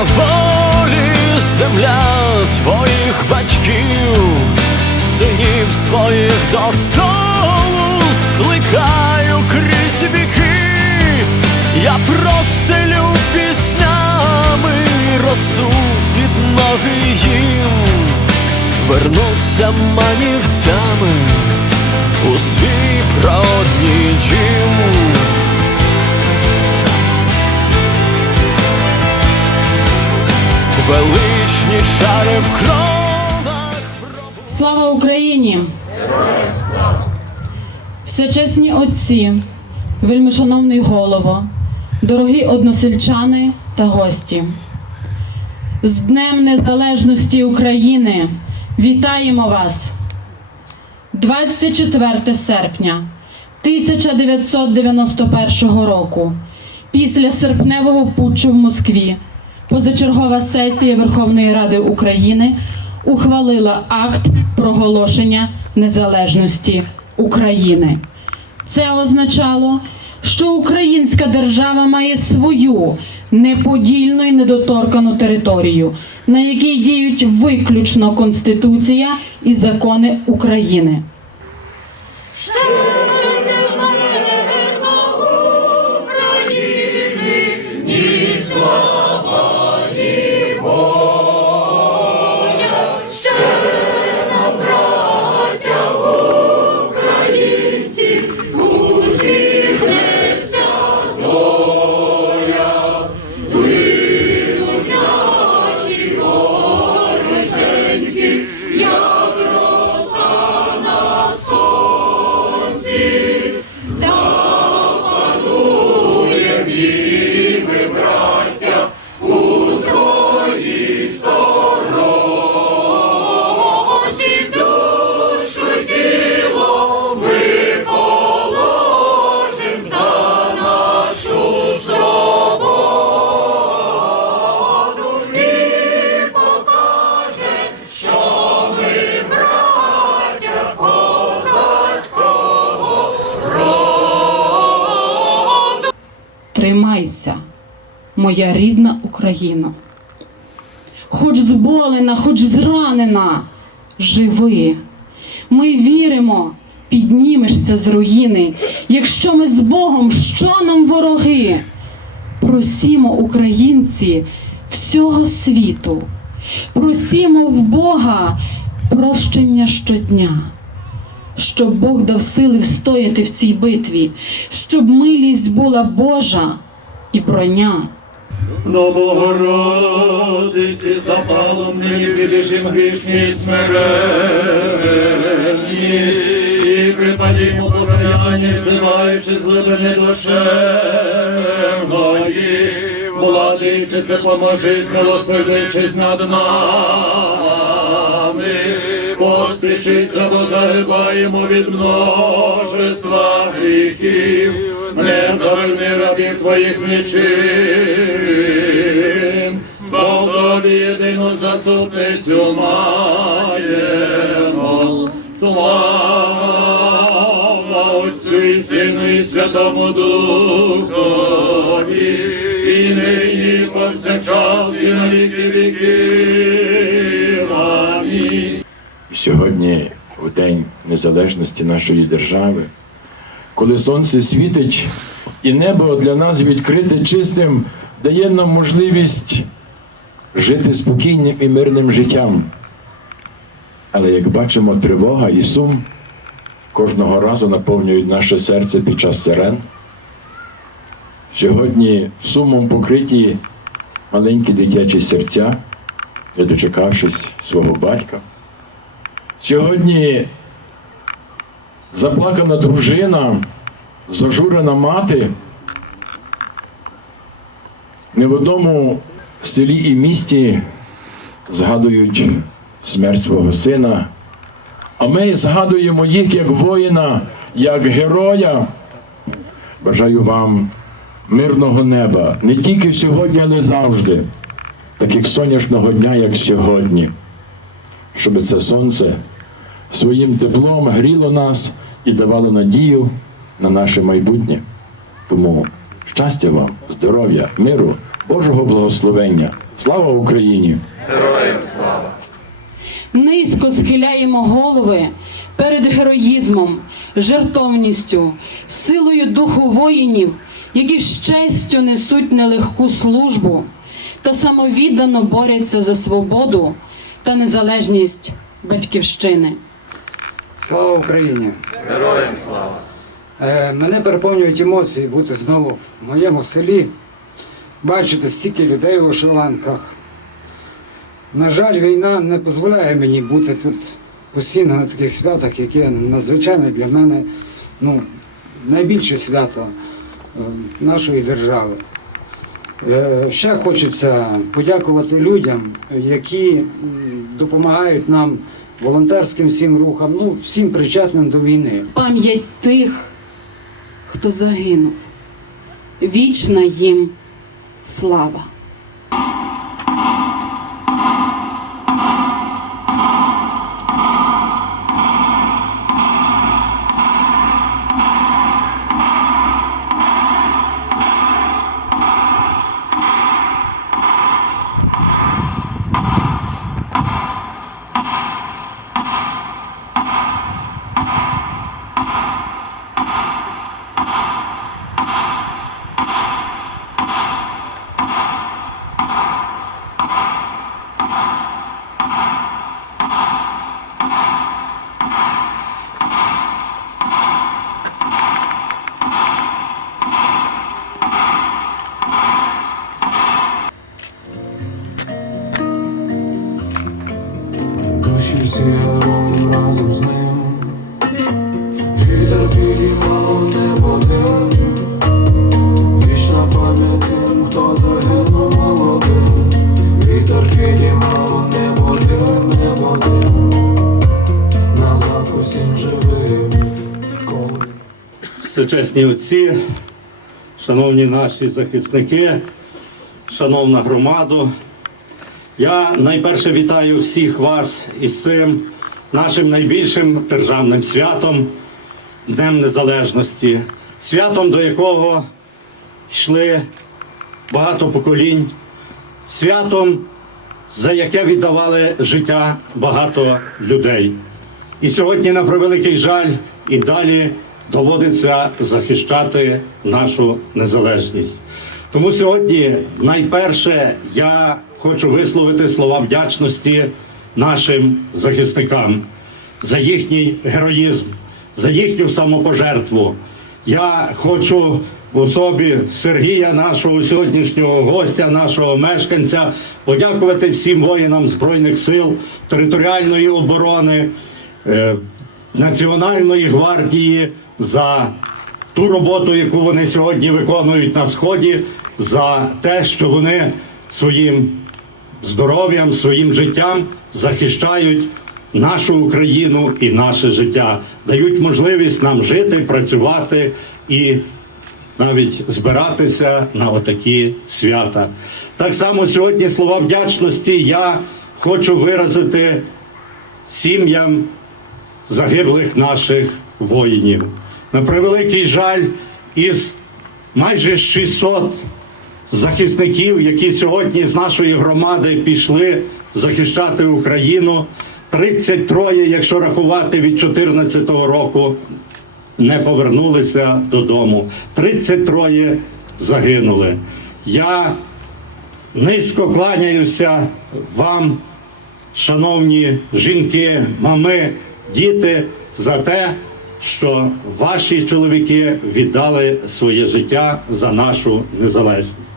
волі земля твоїх батьків, синів своїх до столу скликаю крізь віки, я простелю піснями росу під ноги їм, вернуться манівцями у свій природній дім. Величні чари в кронах Слава Україні! Всечесні отці, вельмишановний голово, дорогі односельчани та гості. З Днем Незалежності України вітаємо вас! 24 серпня 1991 року, після серпневого путчу в Москві, позачергова сесія Верховної Ради України ухвалила акт проголошення незалежності України. Це означало, що українська держава має свою неподільну і недоторкану територію, на якій діють виключно Конституція і закони України. Моя рідна Україна. Хоч зболена, хоч зранена, живи. Ми віримо, піднімешся з руїни. Якщо ми з Богом, що нам вороги? Просімо, українці, всього світу. Просімо в Бога прощення щодня щоб Бог дав сили встояти в цій битві, щоб милість була Божа і броня. До Богородиці запалом нині підбіжим грішні смиренні, і припадімо покаяння, взиваючи з глибини душевної, владичице, поможи, милосердившись над нами, поспішися, бо загибаємо від множества гріхів, не заверни рабів твоїх ничин, бо тобі єдину заступницю маємо. Слава Отцю і Сину і Святому Духові, і нині повсякчас, і на віки віків. Амінь. Сьогодні, в День Незалежності нашої держави, коли сонце світить і небо для нас відкрите чистим, дає нам можливість жити спокійним і мирним життям. Але як бачимо, тривога і сум кожного разу наповнюють наше серце під час сирен. Сьогодні сумом покриті маленькі дитячі серця, не дочекавшись свого батька. Сьогодні заплакана дружина, зажурена мати. Не в одному селі і місті згадують смерть свого сина, а ми згадуємо їх як воїна, як героя. Бажаю вам мирного неба не тільки сьогодні, але завжди, таких сонячного дня, як сьогодні щоб це сонце своїм теплом гріло нас і давало надію на наше майбутнє. Тому щастя вам, здоров'я, миру, Божого благословення. Слава Україні! Героям слава! Низько схиляємо голови перед героїзмом, жертовністю, силою духу воїнів, які з честю несуть нелегку службу та самовіддано борються за свободу та незалежність батьківщини. Слава Україні! Героям слава! Е, мене переповнюють емоції бути знову в моєму селі, бачити стільки людей у вишиванках. На жаль, війна не дозволяє мені бути тут постійно на таких святах, які надзвичайно для мене ну, найбільше свято е, нашої держави. Е, Ще хочеться подякувати людям, які допомагають нам волонтерським всім рухам, ну всім причетним до війни. Пам'ять тих, хто загинув. Вічна їм слава. Герої разом з ним. Вітер підіймав небо дим Вічна пам'ять тим, хто загинув молодим. Вітер підіймав небо дим, небо дим усім живим. Всечесні отці, шановні наші захисники, шановна громаду. Я найперше вітаю всіх вас із цим нашим найбільшим державним святом, Днем Незалежності, святом, до якого йшли багато поколінь, святом, за яке віддавали життя багато людей. І сьогодні, на превеликий жаль, і далі доводиться захищати нашу незалежність. Тому сьогодні найперше я хочу висловити слова вдячності нашим захисникам за їхній героїзм, за їхню самопожертву. Я хочу в особі Сергія, нашого сьогоднішнього гостя, нашого мешканця, подякувати всім воїнам Збройних сил, територіальної оборони, е, Національної гвардії за ту роботу, яку вони сьогодні виконують на сході, за те, що вони своїм здоров'ям, своїм життям захищають нашу Україну і наше життя, дають можливість нам жити, працювати і навіть збиратися на отакі свята. Так само сьогодні слова вдячності я хочу виразити сім'ям загиблих наших воїнів. На превеликий жаль, із майже 600 захисників, які сьогодні з нашої громади пішли захищати Україну, 33, якщо рахувати від 2014 року, не повернулися додому. 33 загинули. Я низько кланяюся вам, шановні жінки, мами, діти, за те, що ваші чоловіки віддали своє життя за нашу незалежність.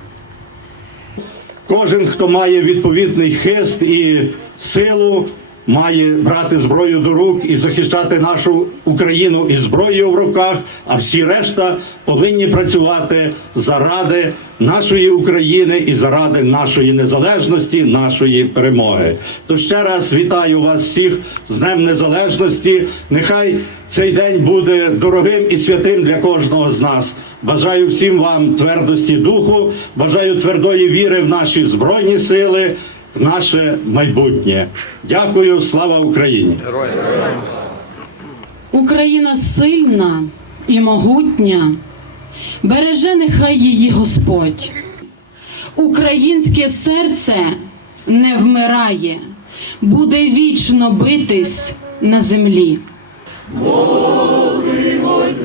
Кожен, хто має відповідний хист і силу, має брати зброю до рук і захищати нашу Україну із зброєю в руках, а всі решта повинні працювати заради нашої України і заради нашої незалежності, нашої перемоги. То ще раз вітаю вас всіх з Днем Незалежності. Нехай цей день буде дорогим і святим для кожного з нас. Бажаю всім вам твердості духу, бажаю твердої віри в наші збройні сили, наше майбутнє. Дякую, слава Україні! Україна сильна і могутня, береже нехай її Господь. українське серце не вмирає, буде вічно битись на землі. Молимось,